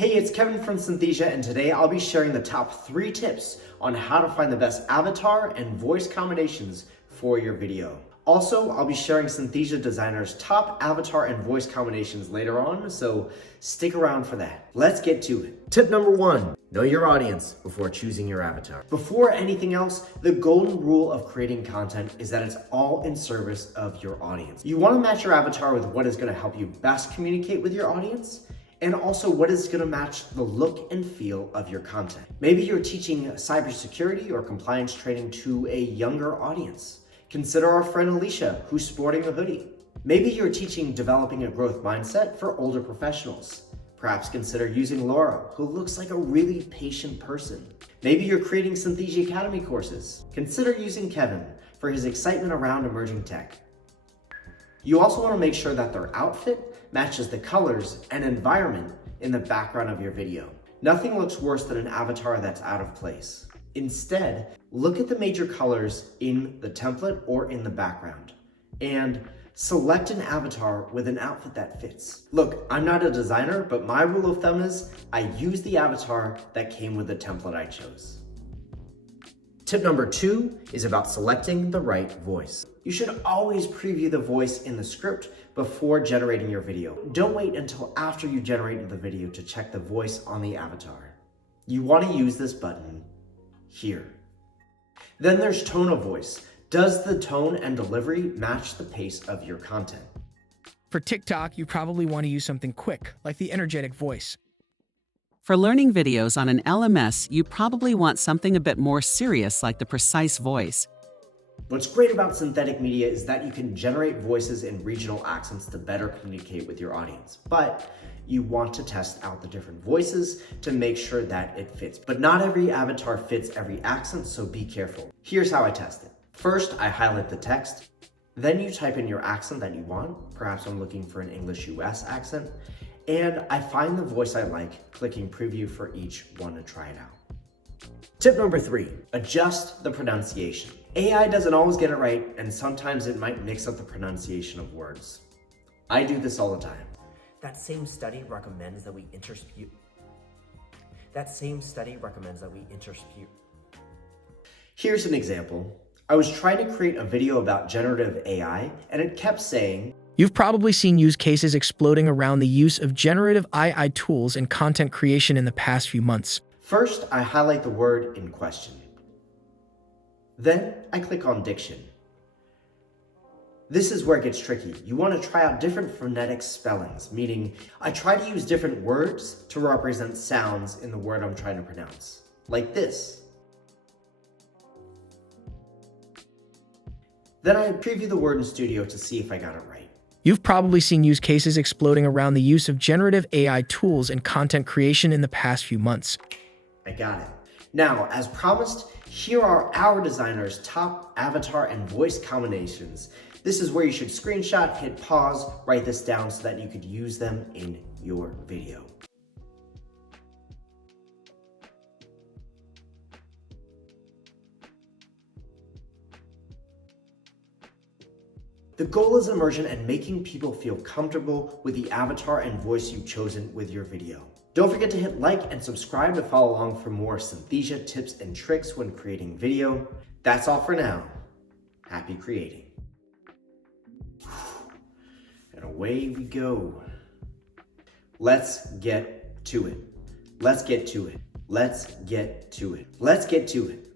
Hey, it's Kevin from Synthesia, and today I'll be sharing the top 3 tips on how to find the best avatar and voice combinations for your video. Also, I'll be sharing Synthesia Designer's top avatar and voice combinations later on, so stick around for that. Let's get to it. Tip number 1, know your audience before choosing your avatar. Before anything else, the golden rule of creating content is that it's all in service of your audience. You want to match your avatar with what is going to help you best communicate with your audience, and also what is going to match the look and feel of your content. Maybe you're teaching cybersecurity or compliance training to a younger audience. Consider our friend Alisha, who's sporting a hoodie. Maybe you're teaching developing a growth mindset for older professionals. Perhaps consider using Laura, who looks like a really patient person. Maybe you're creating Synthesia Academy courses. Consider using Kevin for his excitement around emerging tech. You also want to make sure that their outfit matches the colors and environment in the background of your video. Nothing looks worse than an avatar that's out of place. Instead, look at the major colors in the template or in the background and select an avatar with an outfit that fits. Look, I'm not a designer, but my rule of thumb is I use the avatar that came with the template I chose. Tip number 2 is about selecting the right voice. You should always preview the voice in the script before generating your video. Don't wait until after you generated the video to check the voice on the avatar. You want to use this button here. Then there's tone of voice. Does the tone and delivery match the pace of your content? For TikTok, you probably want to use something quick, like the energetic voice. For learning videos on an LMS, you probably want something a bit more serious like the precise voice. What's great about synthetic media is that you can generate voices in regional accents to better communicate with your audience, but you want to test out the different voices to make sure that it fits. But not every avatar fits every accent, so be careful. Here's how I test it. First, I highlight the text. Then you type in your accent that you want. Perhaps I'm looking for an English US accent. And I find the voice I like, clicking preview for each one to try it out. Tip number 3, adjust the pronunciation. AI doesn't always get it right, and sometimes it might mix up the pronunciation of words. I do this all the time. That same study recommends that we interspew. Here's an example. I was trying to create a video about generative AI, and it kept saying, You've probably seen use cases exploding around the use of generative AI tools in content creation in the past few months. First, I highlight the word in question. Then I click on diction. This is where it gets tricky. You want to try out different phonetic spellings, meaning I try to use different words to represent sounds in the word I'm trying to pronounce, like this. Then I preview the word in Studio to see if I got it right. You've probably seen use cases exploding around the use of generative AI tools in content creation in the past few months. I got it. Now, as promised, here are our designer's top avatar and voice combinations. This is where you should screenshot, hit pause, write this down so that you could use them in your video. The goal is immersion and making people feel comfortable with the avatar and voice you've chosen with your video. Don't forget to hit like and subscribe to follow along for more Synthesia tips and tricks when creating video. That's all for now. Happy creating. And away we go. Let's get to it. Let's get to it. Let's get to it. Let's get to it.